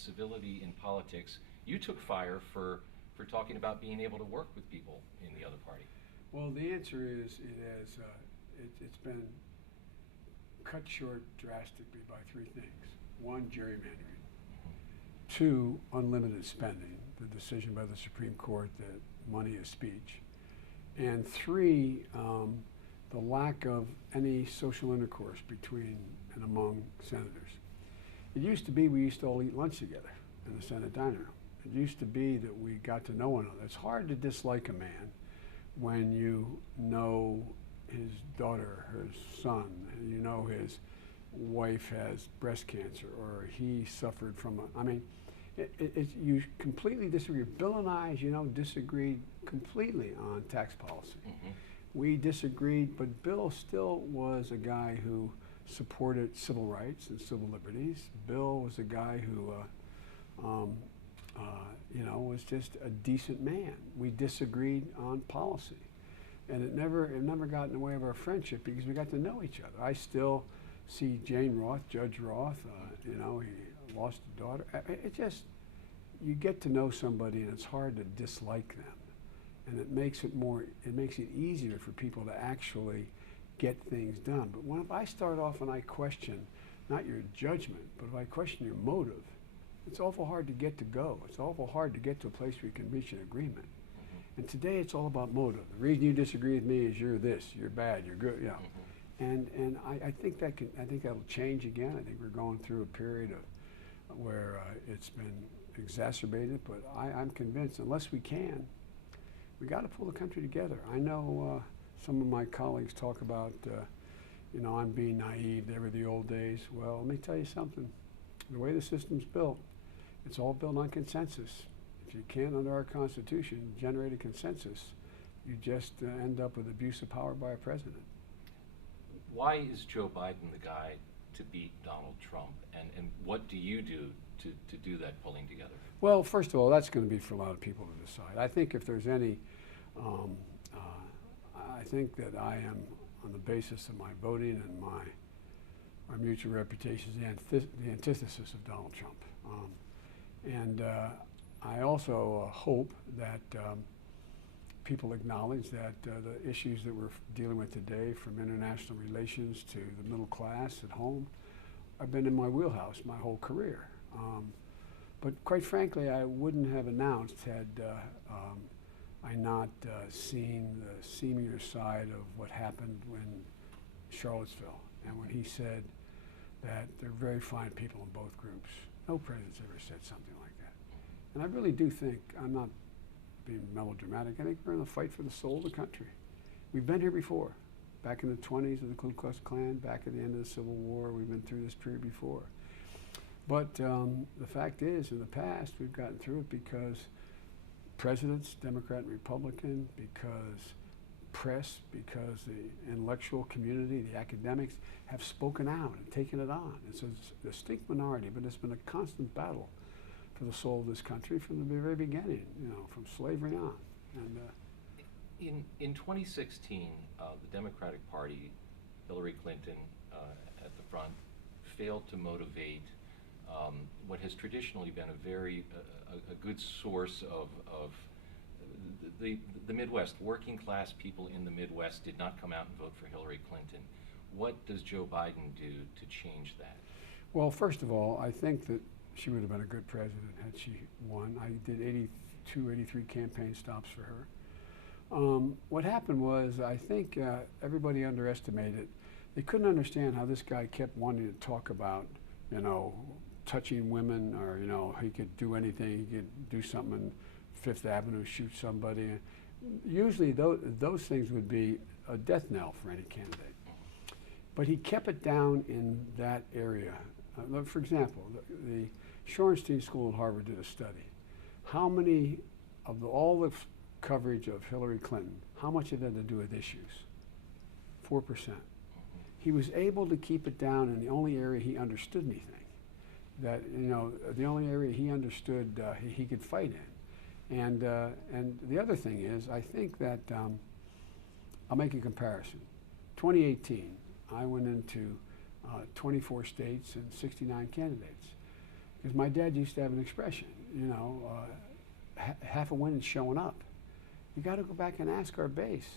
civility in politics. You took fire for talking about being able to work with people in the other party. Well, the answer is it's been cut short drastically by three things. One, gerrymandering. Two, unlimited spending, the decision by the Supreme Court that money is speech. And three, the lack of any social intercourse between and among senators. It used to be we used to all eat lunch together in the Senate dining room. It used to be that we got to know one another. It's hard to dislike a man when you know his daughter, his son, and you know his wife has breast cancer, or he suffered from you completely disagree. Bill and I, as you know, disagreed completely on tax policy. Mm-hmm. We disagreed, but Bill still was a guy who supported civil rights and civil liberties. Bill was a guy who was just a decent man. We disagreed on policy, and it never got in the way of our friendship because we got to know each other. I still see Jane Roth, Judge Roth. He lost a daughter. It just, you get to know somebody, and it's hard to dislike them, and it makes it easier for people to actually get things done. But if I start off and I question not your judgment, but if I question your motive, it's awful hard to get to go. It's awful hard to get to a place where you can reach an agreement. Mm-hmm. And today it's all about motive. The reason you disagree with me is you're this, you're bad, you're good, And I think that'll change again. I think we're going through a period of where it's been exacerbated, but I'm convinced unless we got to pull the country together. I know some of my colleagues talk about, I'm being naive, they were the old days. Well, let me tell you something. The way the system's built, it's all built on consensus. If you can't, under our Constitution, generate a consensus, you just end up with abuse of power by a president. Why is Joe Biden the guy to beat Donald Trump? And what do you do to do that pulling together? Well, first of all, that's going to be for a lot of people to decide. I think if there's any, I think that I am, on the basis of my voting and our mutual reputations, the antithesis of Donald Trump. I also hope that people acknowledge that the issues that we're dealing with today, from international relations to the middle class at home, have been in my wheelhouse my whole career. But quite frankly, I wouldn't have announced had I not seen the seamier side of what happened in Charlottesville, and when he said that they're very fine people in both groups. No president's ever said something like that. And I really do think, I'm not being melodramatic, I think we're in a fight for the soul of the country. We've been here before. Back in the 20s of the Ku Klux Klan, back at the end of the Civil War, we've been through this period before. But the fact is, in the past, we've gotten through it because presidents, Democrat and Republican, because press, because the intellectual community, the academics, have spoken out and taken it on. It's a distinct minority, but it's been a constant battle for the soul of this country from the very beginning, from slavery on. And in 2016, the Democratic Party, Hillary Clinton at the front, failed to motivate what has traditionally been a good source of the Midwest. Working class people in the Midwest did not come out and vote for Hillary Clinton. What does Joe Biden do to change that? Well, first of all, I think that she would have been a good president had she won. I did 82, 83 campaign stops for her. What happened was, I think everybody underestimated. They couldn't understand how this guy kept wanting to talk about, touching women, or, he could do anything. He could do something in Fifth Avenue, shoot somebody. Usually those things would be a death knell for any candidate. But he kept it down in that area. For example, the Shorenstein School at Harvard did a study. How many of all the coverage of Hillary Clinton, how much of that had to do with issues? 4%. He was able to keep it down in the only area he understood anything. That, the only area he understood he could fight in. And the other thing is, I think that, I'll make a comparison. 2018, I went into 24 states and 69 candidates. Because my dad used to have an expression, you know, half a win is showing up. You got to go back and ask our base.